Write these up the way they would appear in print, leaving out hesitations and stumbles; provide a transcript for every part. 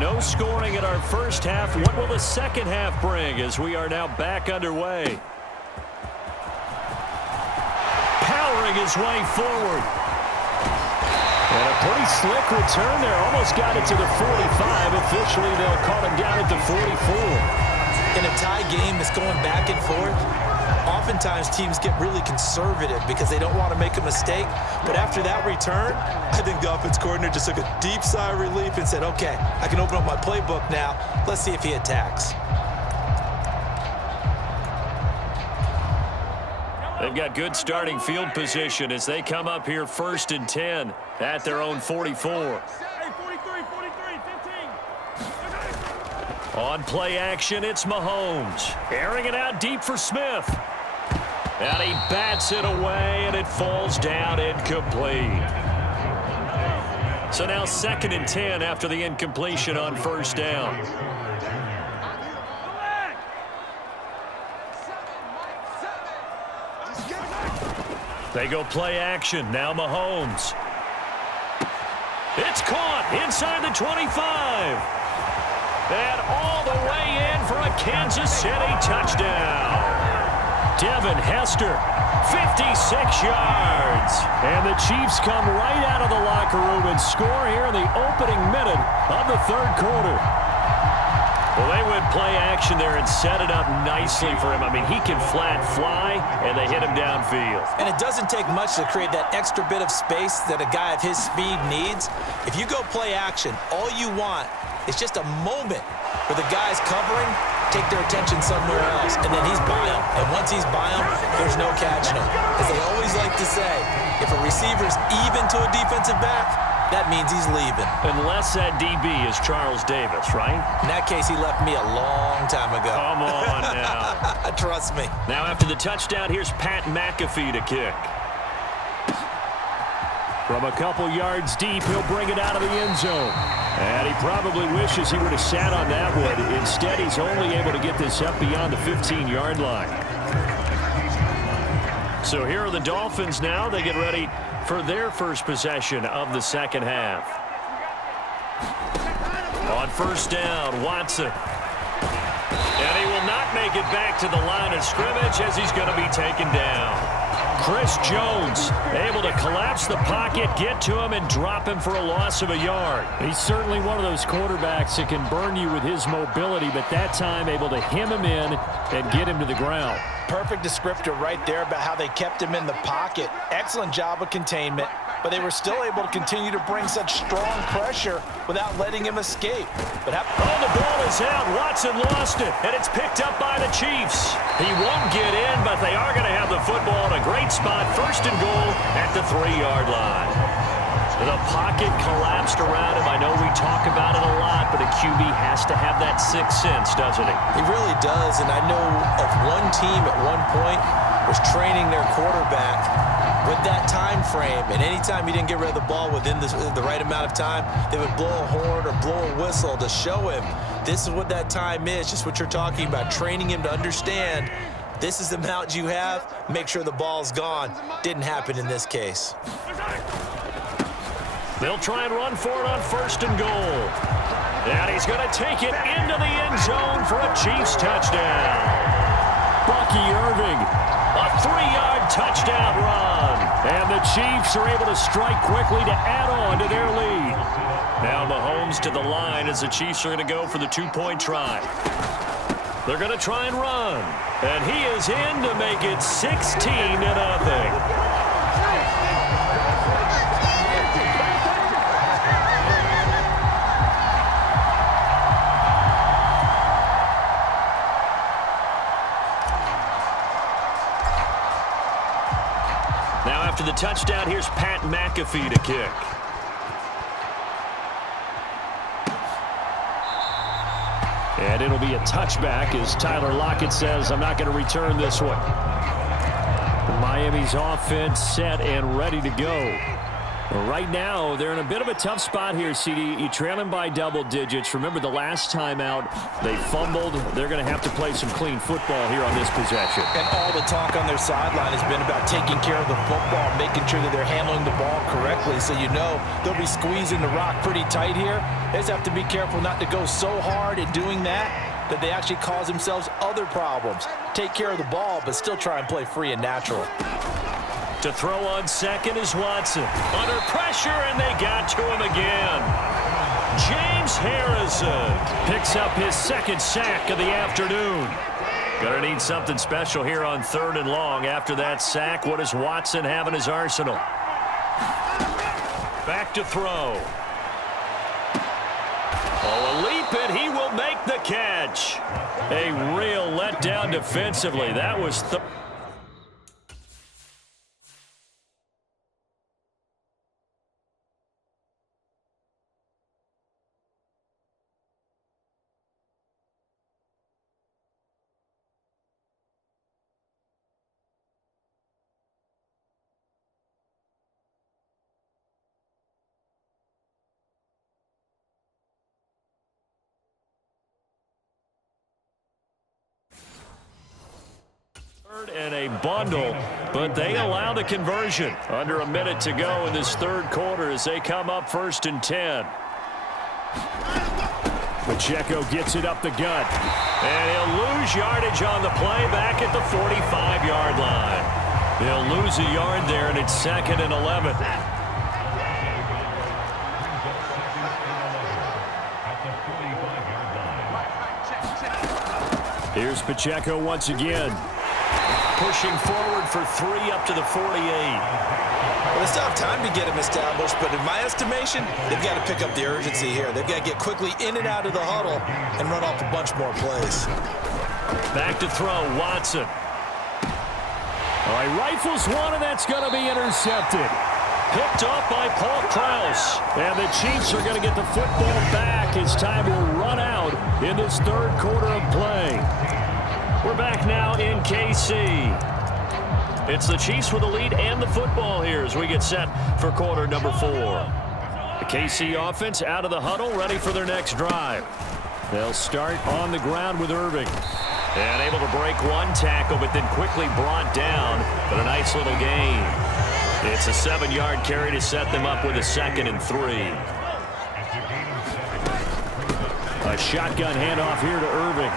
no scoring in our first half. What will the second half bring as we are now back underway? Powering his way forward. And a pretty slick return there. Almost got it to the 45. Officially, they'll call him down at the 44. In a tie game that's going back and forth, oftentimes teams get really conservative because they don't want to make a mistake. But after that return, I think the offense coordinator just took a deep sigh of relief and said, okay, I can open up my playbook now. Let's see if he attacks. They've got good starting field position as they come up here 1st and 10 at their own 44. On play action, it's Mahomes. Airing it out deep for Smith. And he bats it away, and it falls down incomplete. So now 2nd and 10 after the incompletion on 1st down. They go play action. Now Mahomes. It's caught inside the 25. And all the way in for a Kansas City touchdown. Devin Hester, 56 yards. And the Chiefs come right out of the locker room and score here in the opening minute of the 3rd quarter. Well, they went play action there and set it up nicely for him. I mean, he can flat fly, and they hit him downfield. And it doesn't take much to create that extra bit of space that a guy of his speed needs. If you go play action, all you want is just a moment where the guys covering take their attention somewhere else, and then he's by him. And once he's by him, there's no catching him. As they always like to say, if a receiver's even to a defensive back, that means he's leaving. Unless that DB is Charles Davis, right? In that case, he left me a long time ago. Come on now. Trust me. Now after the touchdown, here's Pat McAfee to kick. From a couple yards deep, he'll bring it out of the end zone. And he probably wishes he would have sat on that one. Instead, he's only able to get this up beyond the 15-yard line. So here are the Dolphins now. They get ready for their first possession of the second half. On 1st down, Watson. And he will not make it back to the line of scrimmage as he's going to be taken down. Chris Jones able to collapse the pocket, get to him, and drop him for a loss of a yard. He's certainly one of those quarterbacks that can burn you with his mobility, but that time able to hem him in and get him to the ground. Perfect descriptor right there about how they kept him in the pocket. Excellent job of containment, but they were still able to continue to bring such strong pressure without letting him escape. But the ball is out. Watson lost it, and it's picked up by the Chiefs. He won't get in, but they are going to have the football in a great spot. 1st and goal at the 3-yard line. The pocket collapsed around him. I know we talk about it a lot, but a QB has to have that sixth sense, doesn't he? He really does, and I know of one team at one point was training their quarterback with that time frame, and anytime he didn't get rid of the ball within the right amount of time, they would blow a horn or blow a whistle to show him this is what that time is, just what you're talking about, training him to understand this is the amount you have, make sure the ball's gone. Didn't happen in this case. They'll try and run for it on 1st and goal. And he's going to take it into the end zone for a Chiefs touchdown. Bucky Irving, a 3-yard touchdown run. And the Chiefs are able to strike quickly to add on to their lead. Now Mahomes to the line as the Chiefs are going to go for the 2-point try. They're going to try and run. And he is in to make it 16-0. Now after the touchdown, here's Pat McAfee to kick. And it'll be a touchback as Tyler Lockett says, I'm not going to return this one. Miami's offense set and ready to go. Well, right now, they're in a bit of a tough spot here, CD. You trail them by double digits. Remember the last time out, they fumbled. They're going to have to play some clean football here on this possession. And all the talk on their sideline has been about taking care of the football, making sure that they're handling the ball correctly. So you know they'll be squeezing the rock pretty tight here. They just have to be careful not to go so hard in doing that they actually cause themselves other problems. Take care of the ball, but still try and play free and natural. To throw on second is Watson. Under pressure, and they got to him again. James Harrison picks up his second sack of the afternoon. Gonna need something special here on 3rd and long. After that sack, what does Watson have in his arsenal? Back to throw. Oh, a leap, and he will make the catch. A real letdown defensively. That was and a bundle, but they allow the conversion. Under a minute to go in this 3rd quarter as they come up 1st and 10. Pacheco gets it up the gut, and he'll lose yardage on the play back at the 45-yard line. He'll lose a yard there, and it's 2nd and 11. Here's Pacheco once again. Pushing forward for 3 up to the 48. Well, they still have time to get him established, but in my estimation, they've got to pick up the urgency here. They've got to get quickly in and out of the huddle and run off a bunch more plays. Back to throw, Watson. All right, rifles one, and that's going to be intercepted. Picked off by Paul Krause. And the Chiefs are going to get the football back as time will run out in this 3rd quarter of play. We're back now in KC. It's the Chiefs with the lead and the football here as we get set for quarter number 4. The KC offense out of the huddle, ready for their next drive. They'll start on the ground with Irving. And able to break one tackle, but then quickly brought down. But a nice little gain. It's a 7-yard carry to set them up with a 2nd and 3. A shotgun handoff here to Irving.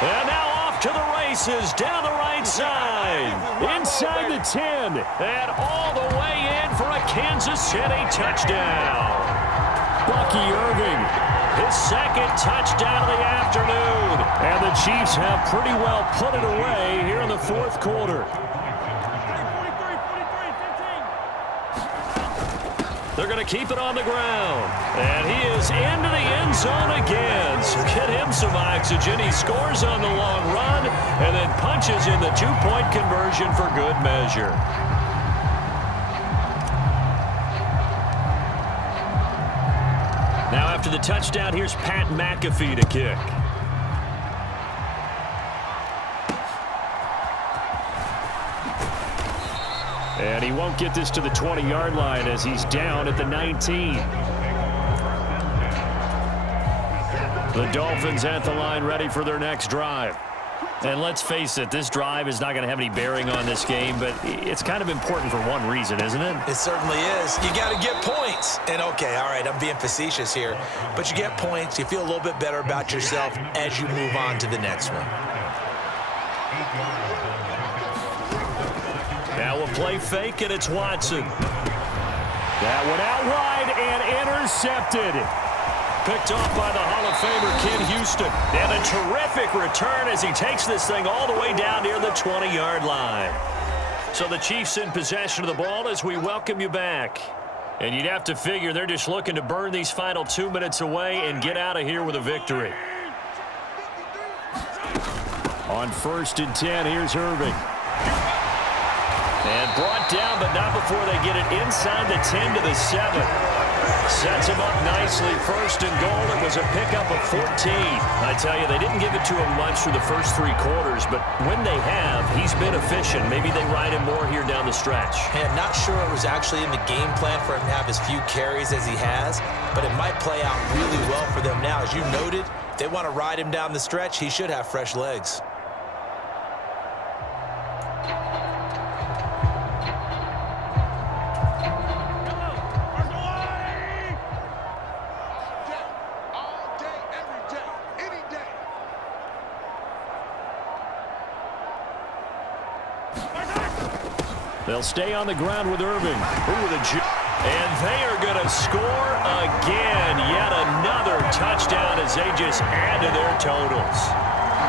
And now off to the races, down the right side, inside the 10, and all the way in for a Kansas City touchdown. Bucky Irving, his 2nd touchdown of the afternoon. And the Chiefs have pretty well put it away here in the 4th quarter. They're going to keep it on the ground. And he is into the end zone again. So get him some oxygen. He scores on the long run and then punches in the 2-point conversion for good measure. Now after the touchdown, here's Pat McAfee to kick. And he won't get this to the 20-yard line as he's down at the 19. The Dolphins at the line ready for their next drive. And let's face it, this drive is not going to have any bearing on this game, but it's kind of important for one reason, isn't it? It certainly is. You got to get points. And, okay, all right, I'm being facetious here. But you get points, you feel a little bit better about yourself as you move on to the next one. Now a play fake, and it's Watson. That one out wide and intercepted. Picked off by the Hall of Famer Ken Houston. And a terrific return as he takes this thing all the way down near the 20-yard line. So the Chiefs in possession of the ball as we welcome you back. And you'd have to figure they're just looking to burn these final 2 minutes away and get out of here with a victory. On 1st and 10, here's Irving. And brought down, but not before they get it inside the 10 to the 7. Sets him up nicely. First and goal. It was a pickup of 14. I tell you, they didn't give it to him much for the first 3 quarters, but when they have, he's been efficient. Maybe they ride him more here down the stretch. And not sure it was actually in the game plan for him to have as few carries as he has, but it might play out really well for them now. As you noted, if they want to ride him down the stretch, he should have fresh legs. They'll stay on the ground with Irving. And they are going to score again. Yet another touchdown as they just add to their totals.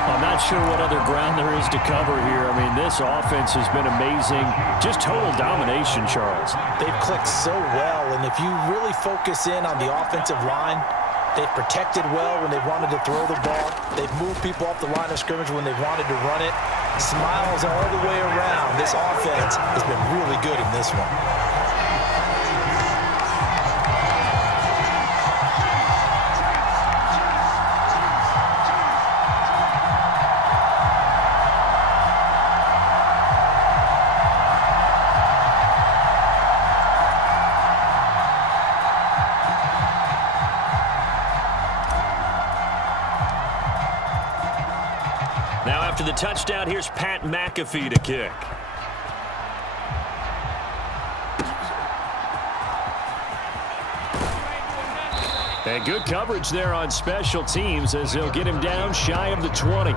I'm not sure what other ground there is to cover here. I mean, this offense has been amazing. Just total domination, Charles. They've clicked so well, and if you really focus in on the offensive line, they've protected well when they wanted to throw the ball. They've moved people off the line of scrimmage when they wanted to run it. Smiles all the way around. This offense has been really good in this one. Now after the touchdown, here's Pat McAfee to kick. And good coverage there on special teams as they'll get him down shy of the 20.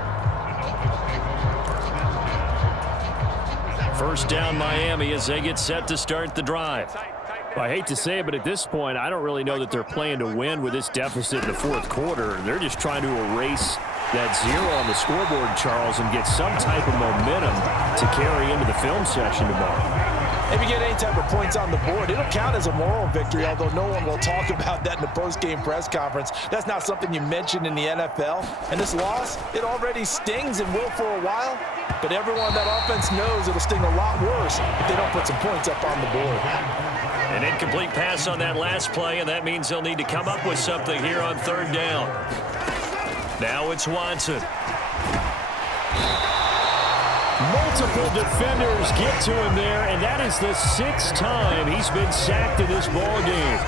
First down Miami as they get set to start the drive. I hate to say it, but at this point, I don't really know that they're playing to win with this deficit in the fourth quarter. They're just trying to erase that 0 on the scoreboard, Charles, and get some type of momentum to carry into the film session tomorrow. If you get any type of points on the board, it'll count as a moral victory, although no one will talk about that in the post-game press conference. That's not something you mention in the NFL. And this loss, it already stings and will for a while, but everyone on that offense knows it'll sting a lot worse if they don't put some points up on the board. An incomplete pass on that last play, and that means they'll need to come up with something here on third down. Now it's Watson. Multiple defenders get to him there, and that is the 6th time he's been sacked in this ball game.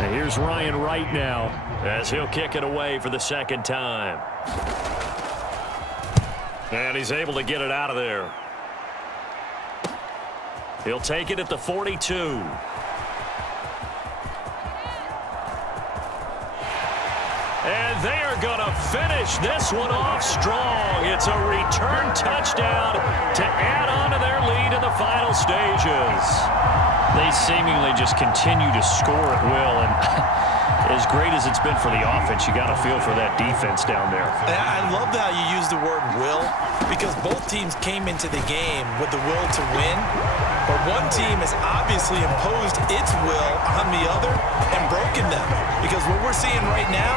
And here's Ryan Wright now as he'll kick it away for the second time. And he's able to get it out of there. He'll take it at the 42. And they are going to finish this one off strong. It's a return touchdown to add on to their lead in the final stages. They seemingly just continue to score at will, and as great as it's been for the offense, you got to feel for that defense down there. I love how you use the word will, because both teams came into the game with the will to win, but one team has obviously imposed its will on the other and broken them, because what we're seeing right now,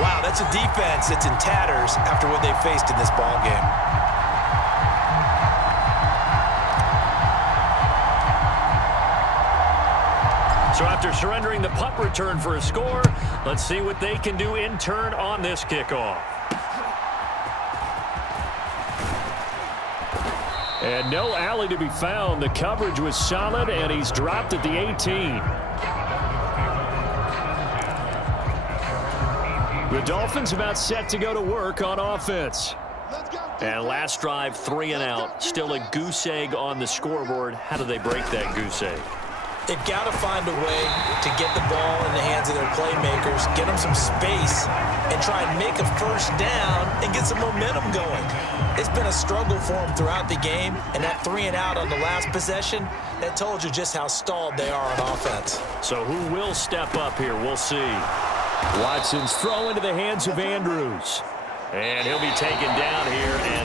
wow, that's a defense that's in tatters after what they faced in this ball game. So after surrendering the punt return for a score, let's see what they can do in turn on this kickoff. And no alley to be found. The coverage was solid, and he's dropped at the 18. The Dolphins about set to go to work on offense. And last drive, 3 and out. Still a goose egg on the scoreboard. How do they break that goose egg? They've got to find a way to get the ball in the hands of their playmakers, get them some space, and try and make a first down and get some momentum going. It's been a struggle for them throughout the game, and that 3 and out on the last possession, that told you just how stalled they are on offense. So who will step up here? We'll see. Watson's throw into the hands of Andrews. And he'll be taken down here.